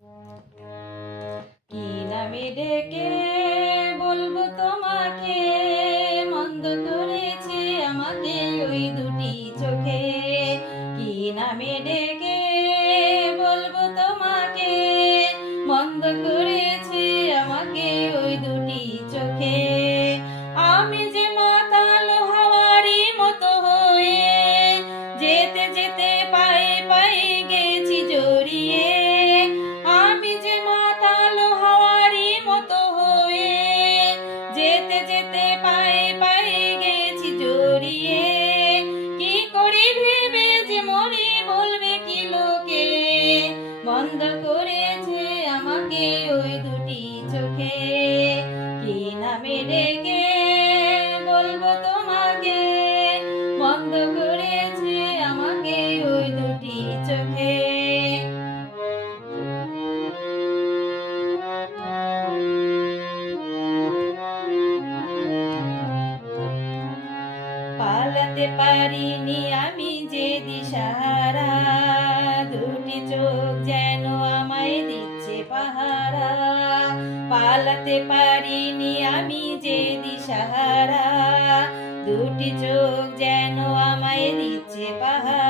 কি নামে ডেকে বলবো তোমাকে, মন্দ করেছে আমাকে ওই দুটি চোখে। কি নামে ডেকে বলবো তোমাকে, মন্দ করেছে আমাকে ওই দুটি চোখে। আমি যে মাতাল হাওয়ারি মতো হয়ে যেতে যেতে পায়ে পায়ে গেছি জড়িয়ে। আমি যে মাতাল হাওয়ারি মতো হয়ে যেতে যেতে পায়ে পায়ে গেছি জড়িয়ে। কি করি ভেবে যে মরি বলবে কি লোকে, বন্ধ করেছে আমাকে ওই দুটি চোখে। কি নামে ডেকে বলবো তোমাকে, বন্ধ করেছে আমাকে ওই দুটি চোখে। পালাতে পারিনি আমি যে দিশাহারা, দুটি চোখ যেন আমায় দিচ্ছে পাহারা। পালাতে পারিনি আমি যে দিশাহারা, দুটি চোখ যেন আমায় দিচ্ছে পাহারা।